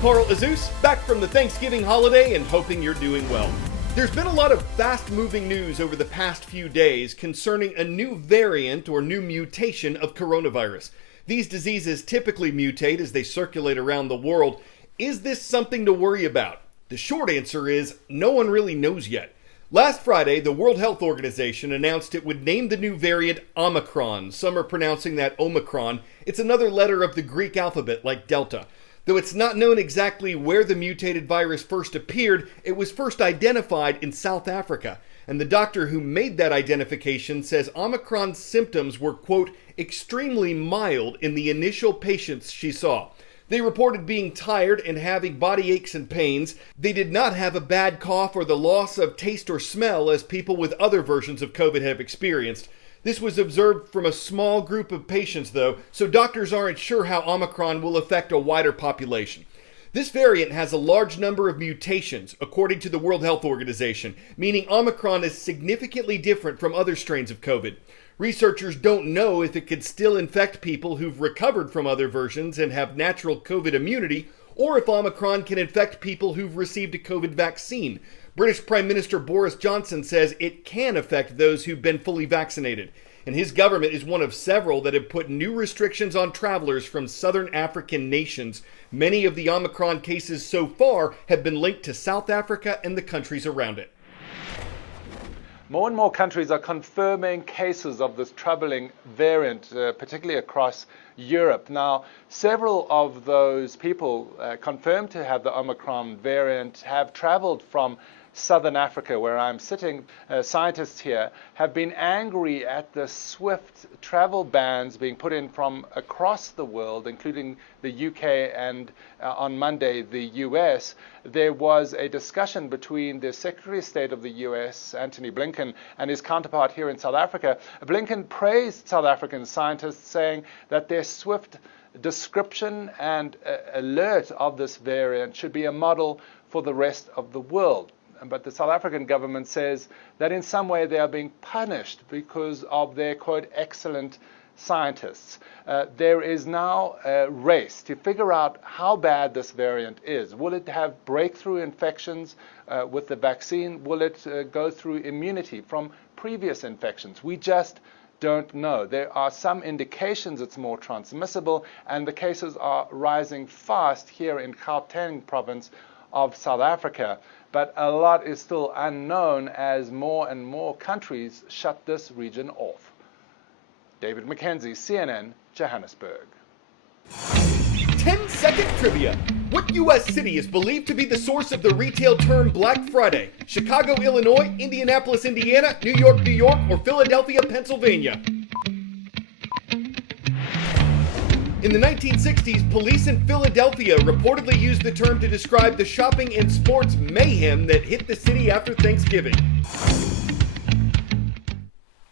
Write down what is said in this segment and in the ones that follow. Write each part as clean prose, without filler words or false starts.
Carl Azus, back from the Thanksgiving holiday and hoping you're doing well. There's been a lot of fast-moving news over the past few days concerning a new variant or new mutation of coronavirus. These diseases typically mutate as they circulate around the world. Is this something to worry about? The short answer is no one really knows yet. Last Friday, the World Health Organization announced it would name the new variant Omicron. Some are pronouncing that Omicron. It's another letter of the Greek alphabet, like Delta. Though it's not known exactly where the mutated virus first appeared, it was first identified in South Africa. And the doctor who made that identification says Omicron's symptoms were, quote, extremely mild in the initial patients she saw. They reported being tired and having body aches and pains. They did not have a bad cough or the loss of taste or smell as people with other versions of COVID have experienced. This was observed from a small group of patients, though, so doctors aren't sure how Omicron will affect a wider population. This variant has a large number of mutations, according to the World Health Organization, meaning Omicron is significantly different from other strains of COVID. Researchers don't know if it could still infect people who've recovered from other versions and have natural COVID immunity, or if Omicron can infect people who've received a COVID vaccine. British Prime Minister Boris Johnson says it can affect those who've been fully vaccinated. And his government is one of several that have put new restrictions on travelers from southern African nations. Many of the Omicron cases so far have been linked to South Africa and the countries around it. More and more countries are confirming cases of this troubling variant, particularly across Europe. Now, several of those people confirmed to have the Omicron variant have traveled from Southern Africa, where I'm sitting. Scientists here have been angry at the swift travel bans being put in from across the world, including the UK and on Monday, the US. There was a discussion between the Secretary of State of the US, Antony Blinken, and his counterpart here in South Africa. Blinken praised South African scientists, saying that their swift description and alert of this variant should be a model for the rest of the world. But the South African government says that in some way they are being punished because of their, quote, excellent scientists. There is now a race to figure out how bad this variant is. Will it have breakthrough infections with the vaccine? Will it go through immunity from previous infections? We just don't know. There are some indications it's more transmissible, and the cases are rising fast here in Gauteng province of South Africa. But a lot is still unknown as more and more countries shut this region off. David McKenzie, CNN, Johannesburg. 10-second trivia. What U.S. city is believed to be the source of the retail term Black Friday? Chicago, Illinois, Indianapolis, Indiana, New York, New York, or Philadelphia, Pennsylvania? In the 1960s, police in Philadelphia reportedly used the term to describe the shopping and sports mayhem that hit the city after Thanksgiving.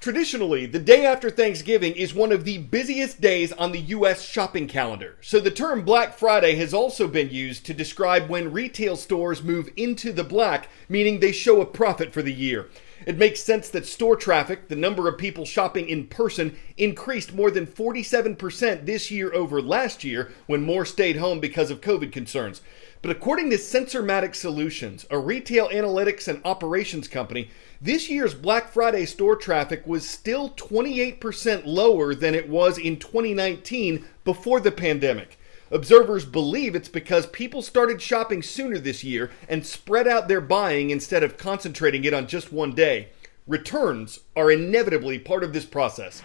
Traditionally, the day after Thanksgiving is one of the busiest days on the U.S. shopping calendar, so the term Black Friday has also been used to describe when retail stores move into the black, meaning they show a profit for the year. It makes sense that store traffic, the number of people shopping in person, increased more than 47% this year over last year when more stayed home because of COVID concerns. But according to Sensormatic Solutions, a retail analytics and operations company, this year's Black Friday store traffic was still 28% lower than it was in 2019 before the pandemic. Observers believe it's because people started shopping sooner this year and spread out their buying instead of concentrating it on just one day. Returns are inevitably part of this process.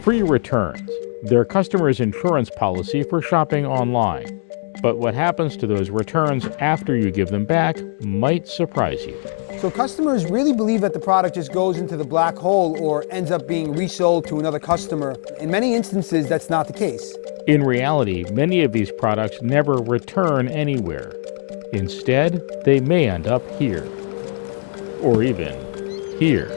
Free returns. They're customers' insurance policy for shopping online. But what happens to those returns after you give them back might surprise you. So customers really believe that the product just goes into the black hole or ends up being resold to another customer. In many instances, that's not the case. In reality, many of these products never return anywhere. Instead, they may end up here. Or even here.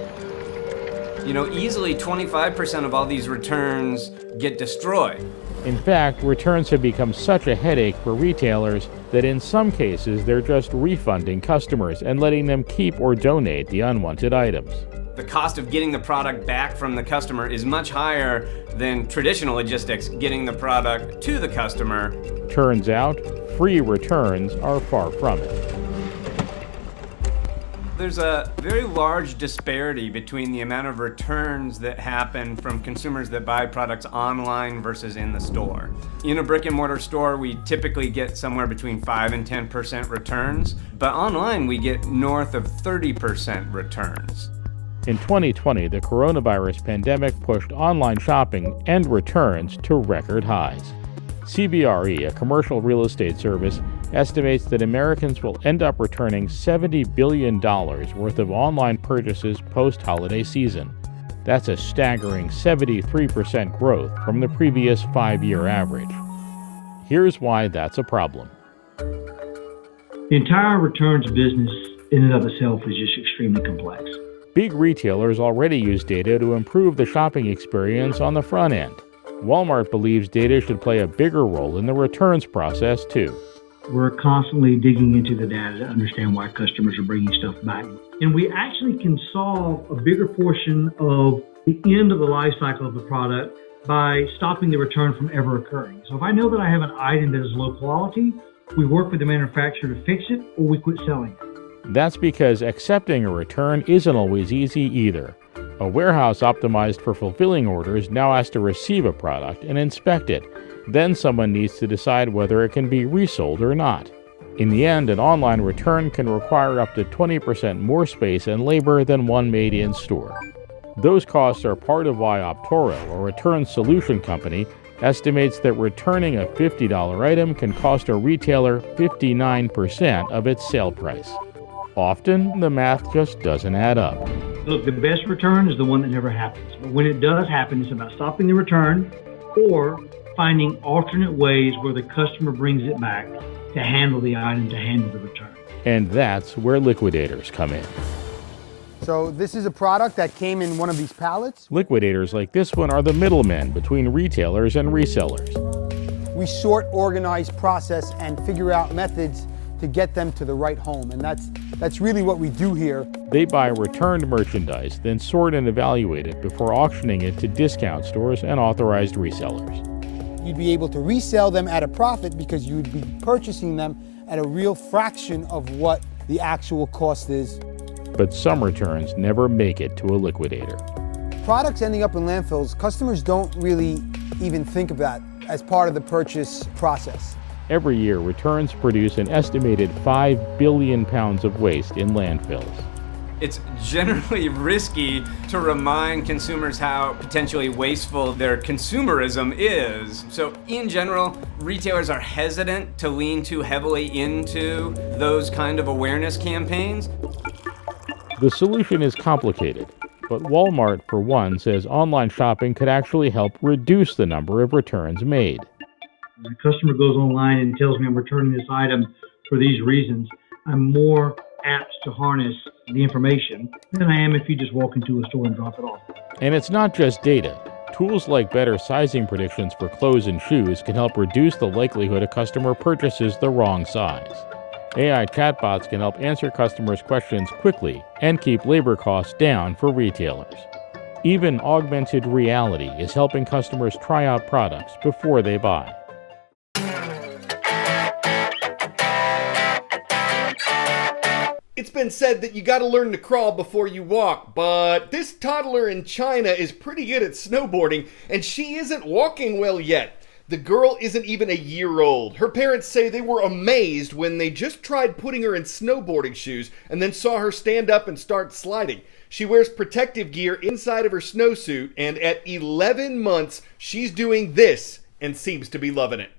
You know, easily 25% of all these returns get destroyed. In fact, returns have become such a headache for retailers that in some cases they're just refunding customers and letting them keep or donate the unwanted items. The cost of getting the product back from the customer is much higher than traditional logistics getting the product to the customer. Turns out, free returns are far from it. There's a very large disparity between the amount of returns that happen from consumers that buy products online versus in the store. In a brick and mortar store, we typically get somewhere between 5 and 10% returns, but online we get north of 30% returns. In 2020, the coronavirus pandemic pushed online shopping and returns to record highs. CBRE, a commercial real estate service, estimates that Americans will end up returning $70 billion worth of online purchases post-holiday season. That's a staggering 73% growth from the previous 5-year average. Here's why that's a problem. The entire returns business in and of itself is just extremely complex. Big retailers already use data to improve the shopping experience on the front end. Walmart believes data should play a bigger role in the returns process, too. We're constantly digging into the data to understand why customers are bringing stuff back. And we actually can solve a bigger portion of the end of the life cycle of the product by stopping the return from ever occurring. So if I know that I have an item that is low quality, we work with the manufacturer to fix it or we quit selling it. That's because accepting a return isn't always easy either. A warehouse optimized for fulfilling orders now has to receive a product and inspect it. Then someone needs to decide whether it can be resold or not. In the end, an online return can require up to 20% more space and labor than one made in store. Those costs are part of why Optoro, a return solution company, estimates that returning a $50 item can cost a retailer 59% of its sale price. Often, the math just doesn't add up. Look, the best return is the one that never happens. But when it does happen, it's about stopping the return or finding alternate ways where the customer brings it back to handle the item, to handle the return. And that's where liquidators come in. So this is a product that came in one of these pallets. Liquidators like this one are the middlemen between retailers and resellers. We sort, organize, process, and figure out methods to get them to the right home. And that's really what we do here. They buy returned merchandise, then sort and evaluate it before auctioning it to discount stores and authorized resellers. You'd be able to resell them at a profit because you'd be purchasing them at a real fraction of what the actual cost is. But some returns never make it to a liquidator. Products ending up in landfills, customers don't really even think about as part of the purchase process. Every year, returns produce an estimated 5 billion pounds of waste in landfills. It's generally risky to remind consumers how potentially wasteful their consumerism is. So in general, retailers are hesitant to lean too heavily into those kind of awareness campaigns. The solution is complicated, but Walmart, for one, says online shopping could actually help reduce the number of returns made. When a customer goes online and tells me I'm returning this item for these reasons, I'm more apt to harness the information than I am if you just walk into a store and drop it off. And it's not just data. Tools like better sizing predictions for clothes and shoes can help reduce the likelihood a customer purchases the wrong size. AI chatbots can help answer customers' questions quickly and keep labor costs down for retailers. Even augmented reality is helping customers try out products before they buy. It's been said that you gotta learn to crawl before you walk, but this toddler in China is pretty good at snowboarding, and she isn't walking well yet. The girl isn't even a year old. Her parents say they were amazed when they just tried putting her in snowboarding shoes and then saw her stand up and start sliding. She wears protective gear inside of her snowsuit, and at 11 months, she's doing this and seems to be loving it.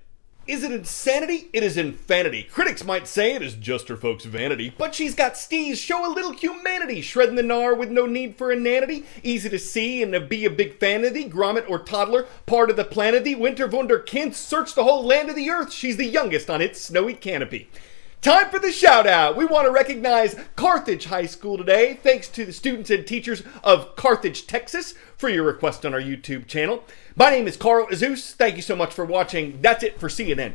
Is it insanity? It is infanity. Critics might say it is just her folks' vanity, but she's got steez. Show a little humanity. Shredding the gnar with no need for inanity. Easy to see and to be a big fan of thee. Grommet or toddler, part of the planet thee. Winter wunderkind, search the whole land of the earth. She's the youngest on its snowy canopy. Time for the shout out. We want to recognize Carthage High School today. Thanks to the students and teachers of Carthage, Texas for your request on our YouTube channel. My name is Carl Azus. Thank you so much for watching. That's it for CNN.